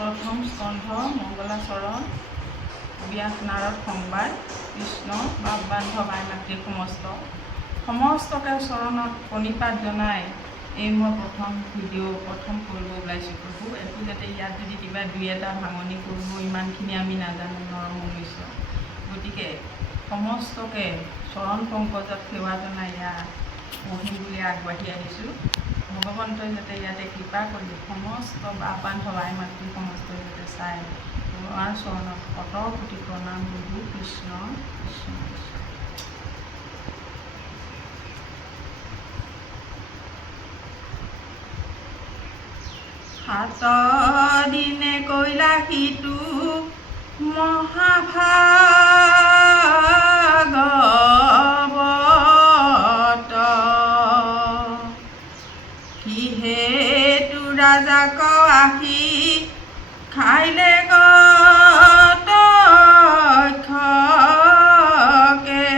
প্ৰথম স্কন্ধ মংগলাচৰণ ব্যাস নাৰদ সংবাদ কৃষ্ণ বাপ বান্ধৱ আই মাতৃ সমস্তকে চৰণত প্ৰণিপাত জনাই এই মই প্ৰথম কৰিব ওলাইছোঁ প্ৰভু। একো যাতে ইয়াত যদি কিবা দুই এটা ভাঙনি কৰিব ইমানখিনি আমি নাজানো নৰম মনুষ্য, গতিকে সমস্তকে চৰণ পংকজত সেৱা জনাই ইয়াত পঢ়িম বুলি আগবাঢ়ি আহিছোঁ। ভগৱন্তই যাতে ইয়াতে কৃপা কৰি সমস্ত বাপ বান্ধৱ আই মাতৃ সমস্তই যাতে চাই তোমাৰ চৰণত শত কোটি প্ৰণাম প্ৰভু। কৃষ্ণ কৃষ্ণ কৃষ্ণ। সাত দিনে কৈলাসীটো মহাভাগৱত, কিহেতু ৰাজাক আহি খাইলে তক্ষকে।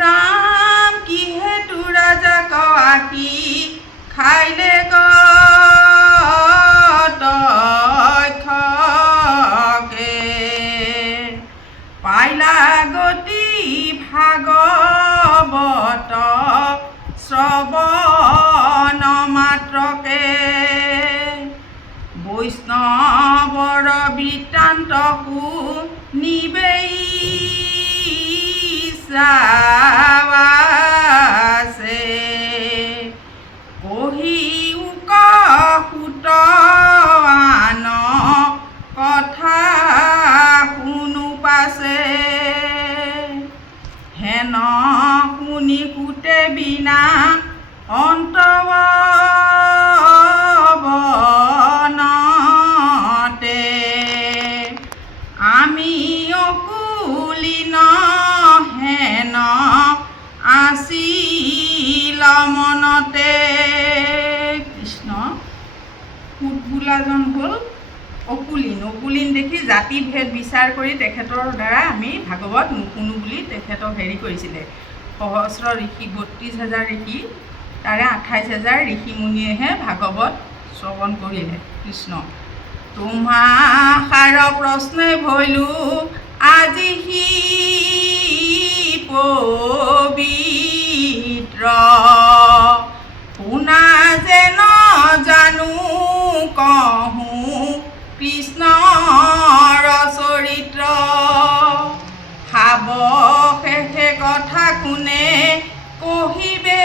ৰাম কিহেতু ৰাজাক আহি খাইলে তক্ষকে। পাইলা গতি ভাগৱত শ্ৰৱণ মাত্ৰকে। বৈষ্ণৱৰ বৃত্তান্ত শুনিবেই চাবাছে, কহি উক সুত আন কথা শুনো পাছে। হেন শুনি সুতে বিনা অন্তৱনতে, আমি অকুলীন হেন আছিল মনতে। কৃষ্ণ সুত বোলাজন হ'ল অকুলীন দেখি জাতি ভেদ বিচাৰ কৰি তেখেতৰ দ্বাৰা আমি ভাগৱত নুশুনো বুলি তেখেতক হেৰি কৰিছিলে। সহস্ৰ ঋষি ৩২,০০০ ঋষি, তাৰে ২৮,০০০ ঋষি মুনিয়েহে ভাগৱত শ্ৰৱণ কৰিলে। কৃষ্ণ তোমাষাৰ প্ৰশ্নে ভৈলো আজি সি পবিত্ৰ, শুনা যে নজানো কহোঁ কৃষ্ণৰ চৰিত্ৰ। সাৱশেষে কথা কোনে কহিবে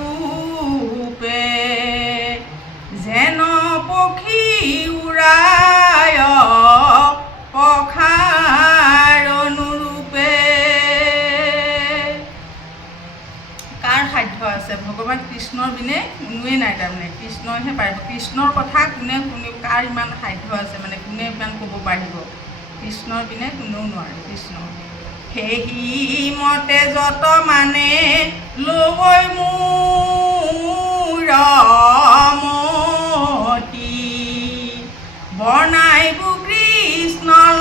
স্বৰূপে, যেন পক্ষী উৰায় পখাৰ অনুৰূপে। কাৰ সাধ্য আছে? ভগৱান কৃষ্ণৰ বিনে কোনোৱেই নাই, তাৰমানে কৃষ্ণইহে পাৰিব। কৃষ্ণৰ কথা কোনে কাৰ ইমান সাধ্য আছে, মানে কোনে ইমান ক'ব পাৰিব? কৃষ্ণৰ বিনে কোনেও নোৱাৰে। কৃষ্ণ সেই মতে যত মানে লৈ মোৰ মতি, বৰ্ণাইবো কৃষ্ণৰ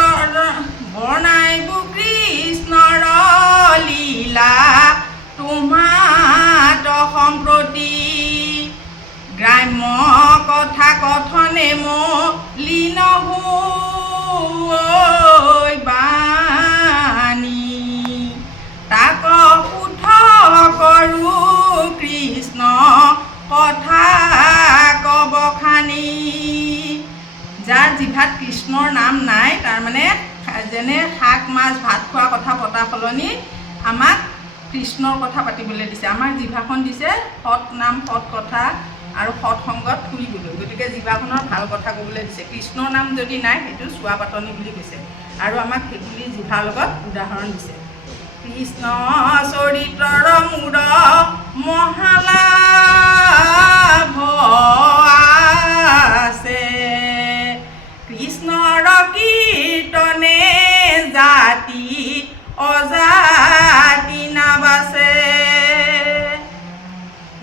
লীলা তোমাত সম্প্ৰতি। গ্ৰাম্য কথা কথনে মলিন হৈ বাণী, তাক শুদ্ধ কৰো কৃষ্ণ কথা কব খানি। যাৰ জিভাত কৃষ্ণৰ নাম নাই, তাৰমানে যেনে শাক মাছ ভাত খোৱা কথা পতা সলনি আমাক কৃষ্ণৰ কথা পাতিবলৈ দিছে। আমাক জিভাখন দিছে সৎ নাম সৎ কথা আৰু সৎসংগত ফুৰিবলৈ, গতিকে জিভাখনৰ ভাল কথা ক'বলৈ দিছে। কৃষ্ণৰ নাম যদি নাই সেইটো চোৱা পাতনি বুলি কৈছে, আৰু আমাক সেইবুলি জিভাৰ লগত উদাহৰণ দিছে। কৃষ্ণ চৰিত্ৰৰ মূৰ মহালাভ আছে, কৃষ্ণৰ কীৰ্তনে জাতি অজাতি নাবাছে।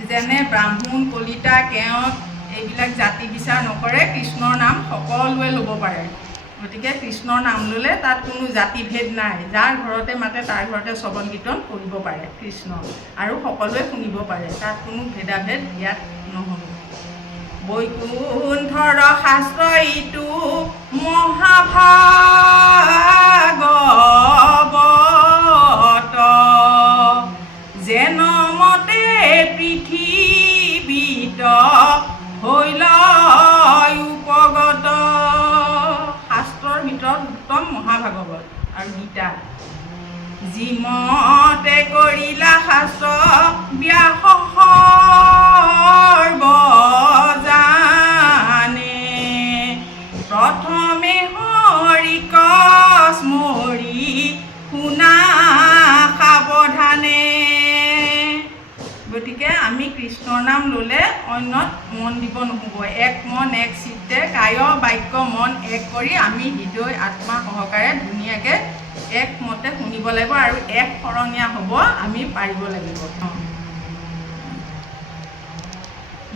যেনে ব্ৰাহ্মণ কলিতা কেওট এইবিলাক জাতি বিচাৰ নকৰে, কৃষ্ণৰ নাম সকলোৱে ল'ব পাৰে। গতিকে কৃষ্ণৰ নাম ল'লে তাত কোনো জাতিভেদ নাই, যাৰ ঘৰতে মাতে তাৰ ঘৰতে শ্ৰৱণ কীৰ্তন কৰিব পাৰে কৃষ্ণ, আৰু সকলোৱে শুনিব পাৰে, তাত কোনো ভেদাভেদ ইয়াত নহয়। বৈকুণ্ঠৰ শাস্ত্ৰ ইটো মহাভাগৱত যেন মতে পৃথিৱীত হৈল উপগত। শাস্ত্ৰৰ ভিতৰত উত্তম মহাভাগৱত আৰু গীতা। যিমতে কৰিলা শাস্ত্ৰ ব্যাস সৰ্বজানে, প্ৰথমে হৰিক স্মৰি শুনা সাৱধানে। গতিকে আমি কৃষ্ণৰ নাম ল'লে অন্যত মন দিব নহ'ব। এক মন এক চিত্তে কায় বাক্য মন এক কৰি আমি হৃদয় আত্মা সহকাৰে ধুনীয়াকৈ একমতে শুনিব লাগিব আৰু এক শৰণীয়া হ'ব আমি পাৰিব লাগিব।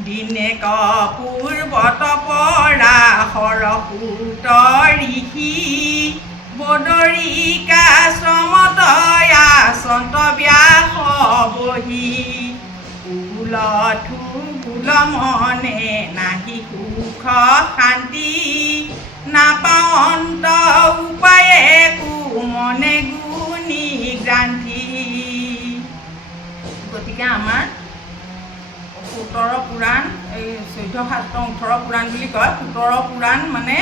দিনে পূৰ্বত পৰাশৰ সুত ঋষি বদৰিকাশ্ৰমত আচন্ত ব্যাস বহি। কুল মনে নাহি সুখ শান্তি নাপাওঁ অন্ত উপায়ে মনে গুণী গ্ৰান্থি। গতিকে আমাৰ 17 পুৰাণ, এই 14 শাস্ত্ৰ 18 পুৰাণ বুলি কয়। 17 পুৰাণ মানে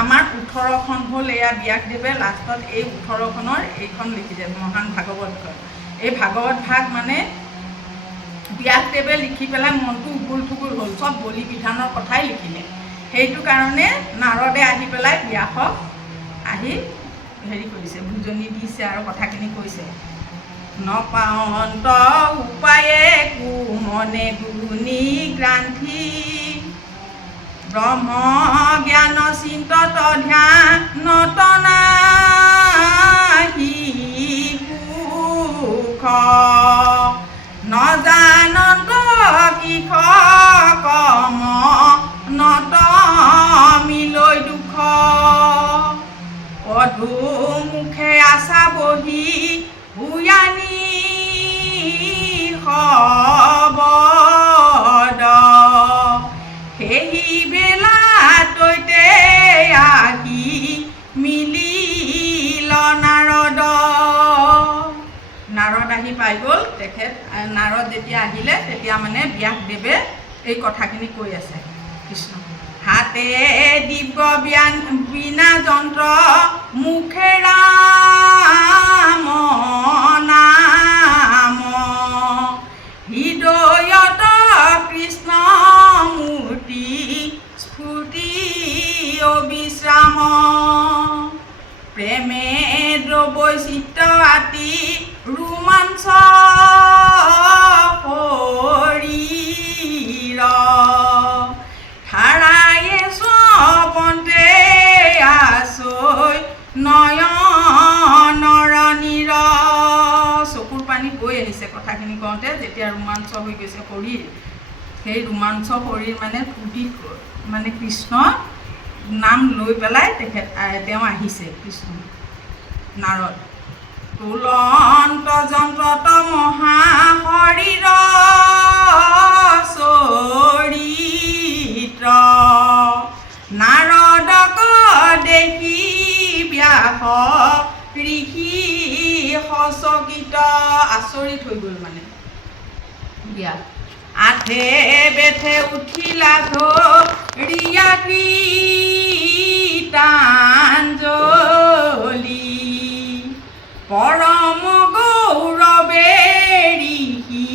আমাৰ 18খন হ'ল এয়া ব্যাসদেৱে লাষ্টত এই 18খনৰ এইখন লিখিলে মহান ভাগৱত কয়। এই ভাগৱত ভাগ মানে ব্যাসদেৱে লিখি পেলাই মনটো উগুল থুগুল হ'ল, চব বলি বিধানৰ কথাই লিখিলে। সেইটো কাৰণে নাৰদে আহি পেলাই ব্যাসক আহি হেৰি কৰিছে, বুজনি দিছে আৰু কথাখিনি কৈছে। নপাওঁ অন্ত উপায়ে মনে গুণী গ্ৰান্থি, ব্ৰহ্ম জ্ঞান চিন্তত ধ্যানত নাহি সুখ, নজানত কিষ কম নত মিলৈ দুখ, অধু মুখে আশা বহি ভূয়ানী শবদ, সেই বেলা তৈতে আহি মিলিল নাৰদ। নাৰদ আহি পাই গ'ল। নাৰদ যেতিয়া আহিলে তেতিয়া মানে ব্যাসদেৱে এই কথাখিনি কৈ আছে। কৃষ্ণ হাতে দিব্য বীণা যন্ত্ৰ মুখে ৰাম নাম, হৃদয়ত কৃষ্ণ মূৰ্তি স্ফুটি অবিশ্ৰাম, প্ৰেমে দ্ৰবৈচিত্ৰ আতি ৰোমাঞ্চ শৰীৰ, ধাৰায়ে স্বপন্তে আছৈ নয়নৰ নীৰ। চকুৰ পানী বৈ আহিছে কথাখিনি কওঁতে। যেতিয়া ৰোমাঞ্চ হৈ গৈছে শৰীৰ, সেই ৰোমাঞ্চ শৰীৰ মানে ফুটি মানে কৃষ্ণ নাম লৈ পেলাই তেওঁ আহিছে। কৃষ্ণ নাৰদ তুলন্ত যন্ত্ৰত মহা শৰীৰ চৰিত্ৰ, নাৰদক দেখি ব্যাস ঋষি সচকিত। আচৰিত হৈ গ'ল মানে ব্যাস। আঠে বেঠে উঠিলা ধৰিয়া কৃতাঞ্জলি, পৰম গৌৰৱে ঋষি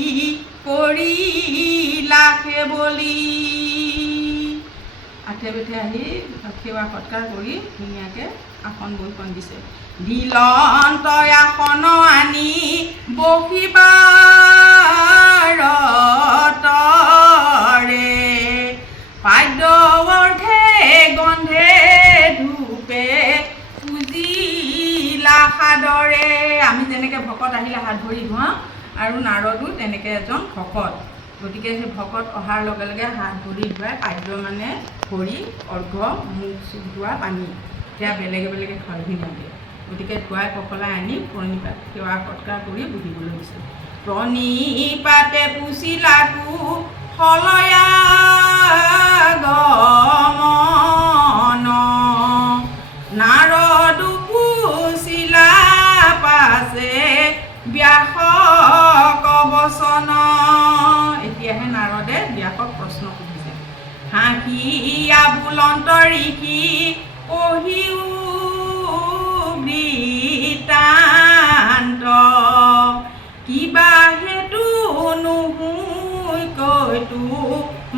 কৰিলা কেৱলি। আঠে বেঠে আহি সেৱা সৎকাৰ কৰি ধুনীয়াকৈ আসন বহিখন দিছে। দিলন্ত আসন আনি বহিবাৰ তৰে, পাদ্য অৰ্ধে গন্ধে ধূপে পূজিলা সাদৰে। আমি যেনেকৈ ভকত আহিলে হাত ভৰি ধুৱাওঁ আৰু নাৰদো তেনেকৈ এজন ভকত। গতিকে সেই ভকত অহাৰ লগে লগে হাত ভৰি ধুৱাই পাদ্য মানে ভৰি অৰ্ঘ্য মুখ চুখ ধোৱা পানী সেয়া বেলেগে বেলেগে থয় ধুনীয়াকৈ। গতিকে ধুৱাই পখলাই আনি প্ৰণিপাত সেৱা সৎকাৰ কৰি বহিবলৈ দিছে। প্ৰণিপাতে পুচিলাকো হলয়া হিয়া বুলন্ত ঋষি পঢ়িও বৃত্তান্ত কিবা হেতু নুহুই কৈতো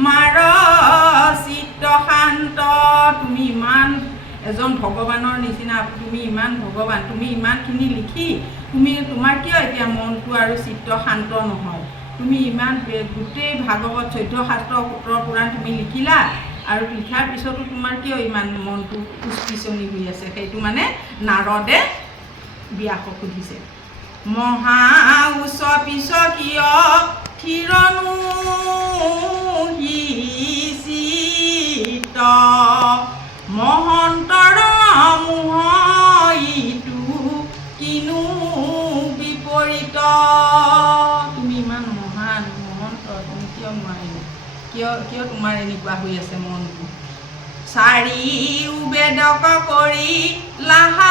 মাৰ চিত্ত শান্ত তুমি ইমান এজন ভগৱানৰ নিচিনা তুমি ইমান ভগৱান তুমি ইমানখিনি লিখি তোমাৰ কিয় এতিয়া মনটো আৰু চিত্ত শান্ত নহয় তুমি ইমান গোটেই ভাগৱত 14 শাস্ত্ৰ সূত্ৰ পুৰাণ তুমি লিখিলা আৰু লিখাৰ পিছতো তোমাৰ কিয় ইমান মনটো উচপিচনি হৈ আছে সেইটো মানে নাৰদে ব্যাসক সুধিছে মহা উচ্চ পিছ কিয় থিৰনো হিচিত মহন্তৰ মোহিতো কিনো বিপৰীত তুমি ইমান মহান মহন্ত তুমি কিয় নোৱাৰিলা কিয় তোমাৰ এনেকুৱা হৈ আছে মনটো চাৰিও বেদক কৰি লাহা